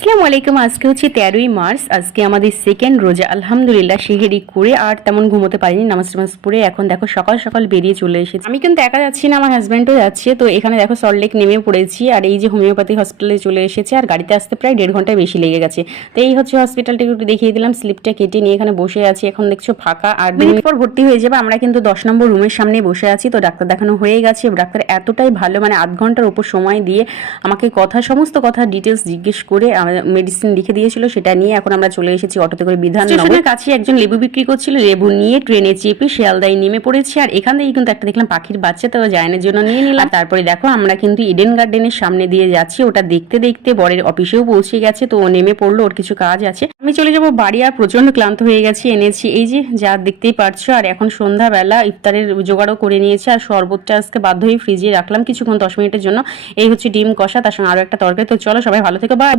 আসসালামু আলাইকুম। আজকে হচ্ছে 13ই মার্চ। আজকে আমাদের সেকেন্ড রোজা। আলহামদুলিল্লাহ সেহেরি করে আর তেমন ঘুমোতে পারিনি, নামাজ টামাজ পড়ে এখন দেখো সকাল সকাল বেরিয়ে চলে এসেছি। আমি কিন্তু একা যাচ্ছি না, আমার হাজব্যান্ডও যাচ্ছে। তো এখানে দেখো সল্টলেক নেমে পড়েছি আর এই যে হোমিওপ্যাথি হসপিটালে চলে এসেছে আর গাড়িতে আসতে প্রায় 1.5 ঘন্টায় বেশি লেগে গেছে। তো এই হচ্ছে হসপিটালটা, একটু দেখিয়ে দিলাম। স্লিপটা কেটে নিয়ে এখানে বসে আছি। এখন দেখছো ফাঁকা, আর 2 মিনিট পর ভর্তি হয়ে যাবে। আমরা কিন্তু 10 নম্বর রুমের সামনে বসে আছি। তো ডাক্তার দেখানো হয়ে গেছে। ডাক্তার এতটাই ভালো, মানে আধ ঘন্টার উপর সময় দিয়ে আমাকে সমস্ত কথা ডিটেলস জিজ্ঞেস করে মেডিসিন লিখে দিয়েছিল, সেটা নিয়ে এখন আমরা চলে এসেছি অটোতে করে বিধাননগর। স্টেশনের কাছে একজন লেবু বিক্রি করছিল, লেবু নিয়ে ট্রেনে চেপে শিয়ালদায় নেমে পড়েছি। আর এখান থেকে কিন্তু একটা দেখলাম পাখির বাচ্চা, তো জায়নের জন্য নিয়ে নিলাম। তারপরে দেখো আমরা কিন্তু ইডেন গার্ডেনের সামনে দিয়ে যাচ্ছি। ওটা দেখতে দেখতে বরের অফিসেও পৌঁছে গেছে, তো ও নেমে পড়লো, ওর কিছু কাজ আছে। আমি চলে যাবো বাড়ি, আর প্রচন্ড ক্লান্ত হয়ে গেছি। এনেছি এই যে যা দেখতেই পারছো। আর এখন সন্ধ্যাবেলা ইফতারের জোগাড়ও করে নিয়েছি। আর শরবতটা আজকে বাধ্য হয়ে ফ্রিজে রাখলাম কিছুক্ষণ, 10 মিনিটের জন্য। এই হচ্ছে ডিম কষা, তার সঙ্গে আরো একটা তরকারি। তো চলো সবাই ভালো থেকো, বাই বাই।